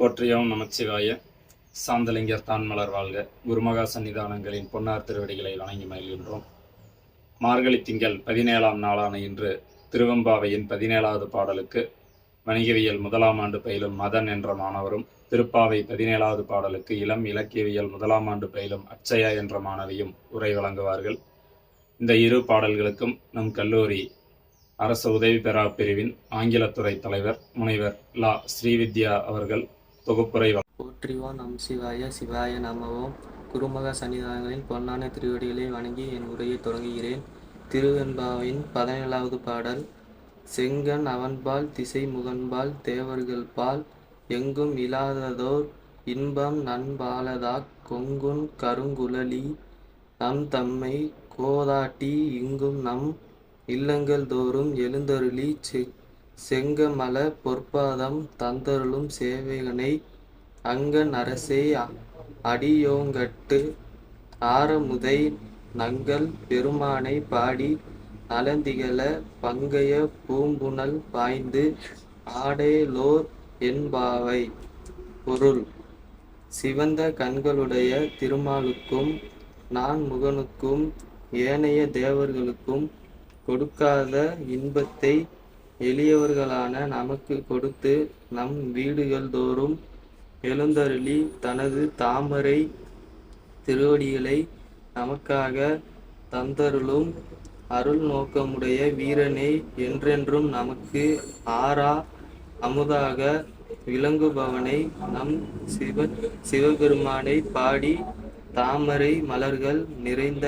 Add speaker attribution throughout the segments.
Speaker 1: போற்றியோம் நமச்சிவாய. சாந்தலிங்கர் தான் மலர் வாழ்க. குருமகா சன்னிதானங்களின் பொன்னார் திருவடிகளை வணங்கி மகிழ்கின்றோம். மார்கழி திங்கள் பதினேழாம் நாளான இன்று திருவம்பாவையின் பதினேழாவது பாடலுக்கு வணிகவியல் முதலாம் ஆண்டு பயிலும் மதன் என்ற மாணவரும் திருப்பாவை பதினேழாவது பாடலுக்கு இளம் இலக்கியவியல் முதலாம் ஆண்டு பயிலும் அச்சயா என்ற மாணவியும் உரை வழங்குவார்கள். இந்த இரு பாடல்களுக்கும் நம் கல்லூரி அரசு உதவி பெறா பிரிவின் ஆங்கிலத்துறை தலைவர் முனைவர் லா ஸ்ரீவித்யா அவர்கள் தொகுப்புரை
Speaker 2: போற்றிவோம் நம் சிவாய சிவாய நமவோம். குருமக சன்னிதானங்களின் பொன்னான திருவடிகளை வணங்கி என் உரையை தொடங்குகிறேன். திருவெண்பாவின் பதினேழாவது பாடல் செங்கன் அவன்பால் திசை முகன்பால் தேவர்கள் பால் எங்கும் இல்லாததோர் இன்பம் நண்பாலதாக் கொங்குன் கருங்குழலி நம் தம்மை கோதாட்டி இங்கும் நம் இல்லங்கள் தோறும் எழுந்தருளி செ செங்கமல பொற்பாதம் தந்தருளும் சேவைகளை அங்கன் அரசே அடியோங்கட்டு ஆரமுதை நங்கள் பெருமானை பாடி நலந்திகள பங்கைய பூம்புணல் பாய்ந்து ஆடேலோர் என்பாவை. பொருள் சிவந்த கண்களுடைய திருமாலுக்கும் நான் முகனுக்கும் ஏனைய தேவர்களுக்கும் கொடுக்காத இன்பத்தை எளியவர்களான நமக்கு கொடுத்து நம் வீடுகள் தோறும் எழுந்தருளி தனது தாமரை திருவடிகளை நமக்காக தந்தருளும் அருள் நோக்கமுடைய வீரனே என்றென்றும் நமக்கு ஆறா அமுதாக விளங்குபவனை நம் சிவ சிவபெருமானை பாடி தாமரை மலர்கள் நிறைந்த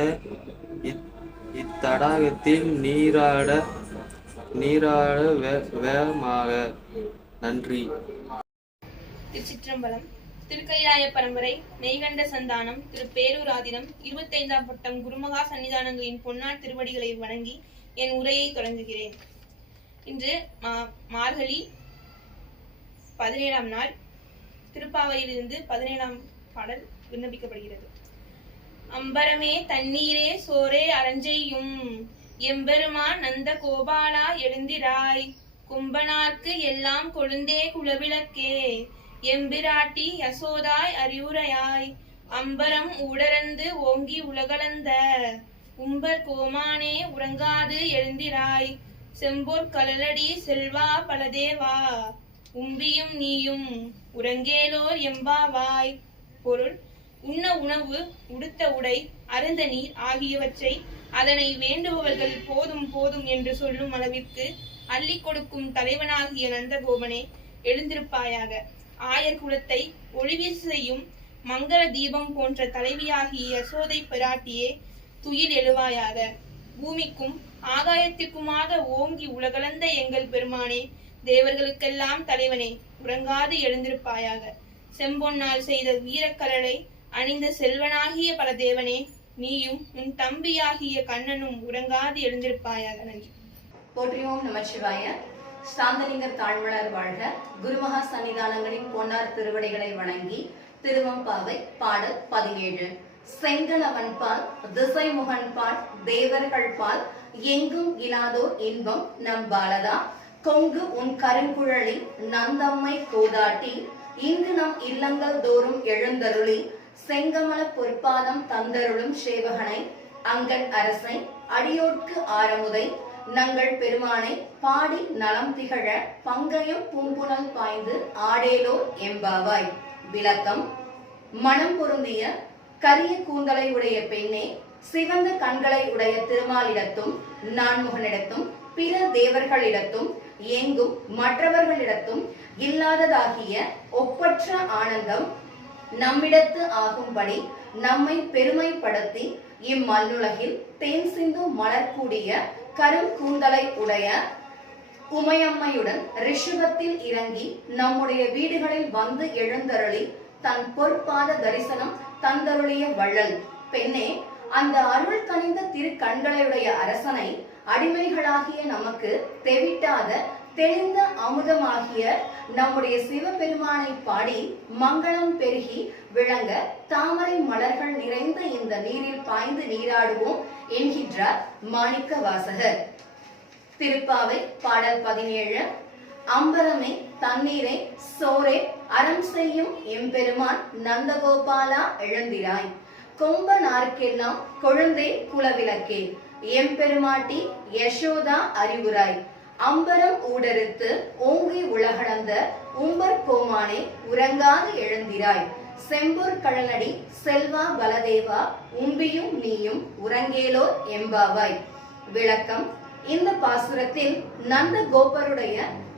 Speaker 2: இத் இத்தடாகத்தில் நீராட நீராட வே- வேகமாக. நன்றி.
Speaker 3: திருச்சிற்றம்பலம் திருக்கைலாய பரம்பரை நெய்கண்ட சந்தானம் திரு பேரூராதினம் இருபத்தைந்தாம் பட்டம் குருமகா சன்னிதானங்களின் பொன்னார் திருவடிகளை வணங்கி என் உரையை தொடங்குகிறேன். இன்று மா- மார்கழி பதினேழாம் நாள் திருப்பாவையிலிருந்து பதினேழாம் பாடல் விண்ணப்பிக்கப்படுகிறது. அம்பரமே தண்ணீரே சோரே அரஞ்செய்யும் எம்பெருமான் நந்த கோபாலா எழுந்திராய். கும்பனார்க்கு எல்லாம் கொழுந்தே குலவிளக்கே. எம்பிராட்டி யசோதாய் அறிவுரையாய். அம்பரம் ஊடரந்து ஓங்கி உலகலந்த உம்பர் கோமானே உறங்காது எழுந்திராய். செம்போர் கலலடி செல்வா பலதேவா. உம்பியும் நீயும் உறங்கேலோர் எம்பாவாய். பொருள் உண்ண உணவு உடுத்த உடை அருந்த நீர் ஆகியவற்றை அதனை வேண்டுபவர்கள் போதும் போதும் என்று சொல்லும் அளவிற்கு அள்ளி கொடுக்கும் தலைவனாகிய நந்தகோபனே எழுந்திருப்பாயாக. ஆயர் குலத்தை ஒளிவீச செய்யும் மங்கள தீபம் போன்ற தலைவியாகிய யசோதை பிராட்டியே துயில் எழுவாயாக. பூமிக்கும் ஆகாயத்திற்குமாக ஓங்கி உலகளந்த எங்கள் பெருமானே தேவர்களுக்கெல்லாம் தலைவனே உறங்காது எழுந்திருப்பாயாக. செம்பொன்னால் செய்த வீரக்கலலை அணிந்த செல்வனாகிய பல தேவனே நீயும் உன் தம்பியாகிய கண்ணனும் உறங்காது எழுந்திருப்பாயாக நன்றி.
Speaker 4: போற்றியோம் நமச்சிவாய. சாந்தலிங்கர் தாழ்வளர் வாழ்க. குருமகா சன்னிதானங்களின் பொன்னார் திருவடிகளை வணங்கி திருவம்பாவை பாடல் பதினேழு. செங்கணவன் பால் திசை முகன் பால் தேவர்கள் பால் எங்கும் இலாதோர் இன்பம் நம் பாலதா. கொங்கு உன் கருங்குழலி நந்தம்மை கோதாட்டி இங்கு நம் இல்லங்கள் தோறும் எழுந்தருளி செங்கமல பொற்பாதம் தந்தருளும் சேவகனை அங்கன் அரசை அடியோட்கு ஆரமுதை நங்கள் பெருமானை பாடி நலம் திகழ பங்கயம் பூம்புணல் பாய்ந்து ஆடேலோ எம்பாவாய் விளக்கம் மனம் பொருந்திய கரிய கூந்தலை உடைய பெண்ணே சிவந்த கண்களை உடைய திருமாலிடத்தும் நான்முகனிடத்தும் பிற தேவர்களிடத்தும் எங்கும் மற்றவர்களிடத்தும் இல்லாததாகிய ஒப்பற்ற ஆனந்தம் நம்மிடத்து ஆகும்படி நம்மை பெருமைப்படுத்தி இம்மண்ணுலகில் தேன் சிந்து மலர்கூடிய கரும் கூந்தலை உடைய உமையம்மையுடன் ரிஷபத்தில் இறங்கி நம்முடைய வீடுகளில் வந்து எழுந்தருளி தன் பொற்பாத தரிசனம் தந்தருளிய வள்ளல். பெண்ணே அந்த அருள் கனிந்த திருக்கண்களையுடைய அரசனை அடிமைகளாகிய நமக்கு தெவிட்டாத தெளிந்த அமுதமாகிய நம்முடைய சிவபெருமானை பாடி மங்களம் பெருகி விளங்க தாமரை மலர்கள் நிறைந்த இந்த நீரில் பாய்ந்து நீராடுவோம் என்கின்றார் மாணிக்க வாசகர் திருப்பாவை பாடல் பதினேழு அம்பலமே தண்ணீரை சோரே அறம் செய்யும் எம்பெருமான் நந்தகோபாலா எழுந்திராய். கொம்ப கொம்பனார்க்கெல்லாம் குழந்தை குலவிளக்கே. எம்பெருமாட்டி யசோதா அறிவுராய். அம்பரம் ஊடறுத்து ஓங்கி உலகளந்த உம்பர் கோமானே உறங்காது எழுந்திராய். செம்பூர் கழலடி செல்வா பலதேவா உம்பியும் நீயும் உறங்கேலோ எம்பாவாய். விளக்கம் இந்த பாசுரத்தில் நந்தகோபருடைய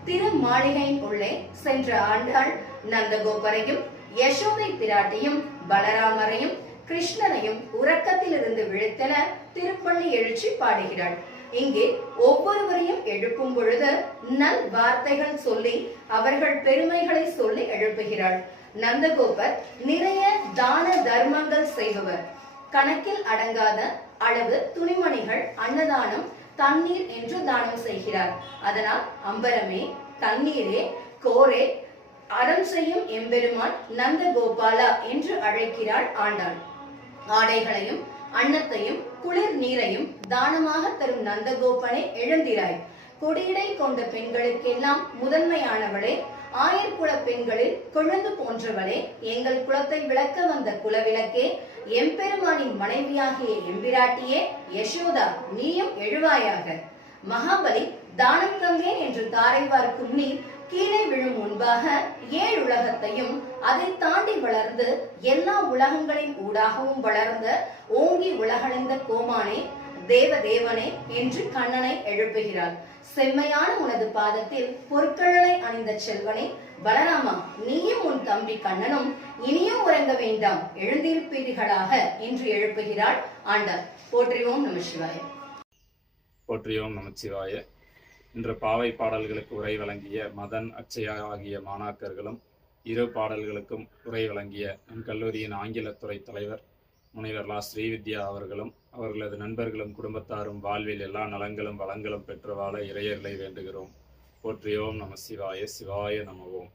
Speaker 4: திரு மாளிகையின் உள்ளே சென்ற ஆண்டாள் நந்தகோபரையும் யசோதை பிராட்டியும் பலராமரையும் கிருஷ்ணனையும் உறக்கத்திலிருந்து விழுத்தென திருப்பள்ளி எழுச்சி பாடுகிறாள். இங்கே ஒவ்வொருவரையும் எழுப்பும் பொழுது நல் வார்த்தைகள் சொல்லி அவர்கள் பெருமைகளை சொல்லி எழுப்புகிறாள். நந்தகோபர் நிறைய தான தர்மங்கள் செய்பவர். கணக்கில் அடங்காத அளவு துணிமணிகள் அன்னதானம் தண்ணீர் என்று தானம் செய்கிறார். அதனால் அம்பரமே தண்ணீரே கோரே அறம் செய்யும் எம்பெருமான் நந்தகோபாலா என்று அழைக்கிறாள் ஆண்டாள். ஆடைகளையும் அன்னத்தையும் நீரையும் தானமாக தரும் நந்தகோபனை எழுந்திராய். கொடியடை கொண்ட பெண்களுக்கெல்லாம் முதன்மையானவளே ஆயர்குல பெண்களில் கொழுந்து போன்றவளே எங்கள் குலத்தை விளக்க வந்த குலவிளக்கே எம்பெருமானின் மனைவியாகிய எம்பிராட்டியே யசோதா நீயும் எழுவாயாக. மகாபலி தானம் தந்தேன் என்று தாரை பார்க்கும் நீர் கீழே விழும் முன்பாக ஏழு உலகத்தையும் அதை தாண்டி வளர்ந்து எல்லா உலகங்களின் ஊடாகவும் வளர்ந்த ஓங்கி உலகளந்த கோமானே தேவ தேவனே என்று கண்ணனை எழுப்புகிறாள். செம்மையான உனது பாதத்தில் பொற்கழலை அணிந்த செல்வனே பலராமா நீயும் உன் தம்பி கண்ணனும் இனியும் உறங்க வேண்டாம் எழுந்திருப்பீர்களாக என்று எழுப்புகிறாள் ஆண்டாள். போற்றிவோம் நம சிவாய.
Speaker 1: போற்றியோம் நமச்சிவாய இன்று பாவை பாடல்களுக்கு உரை வழங்கிய மதன் அச்சயா ஆகிய மாணாக்கர்களும் இரு பாடல்களுக்கும் உரை வழங்கிய நம் கல்லூரியின் ஆங்கிலத்துறை தலைவர் முனைவர் லா. ஸ்ரீவித்யா அவர்களும் அவர்களது நண்பர்களும் குடும்பத்தாரும் வாழ்வில் எல்லா நலங்களும் வளங்களும் பெற்று வாழ இறையர்களை வேண்டுகிறோம். போற்றியோம் நம சிவாய சிவாய நமவோம்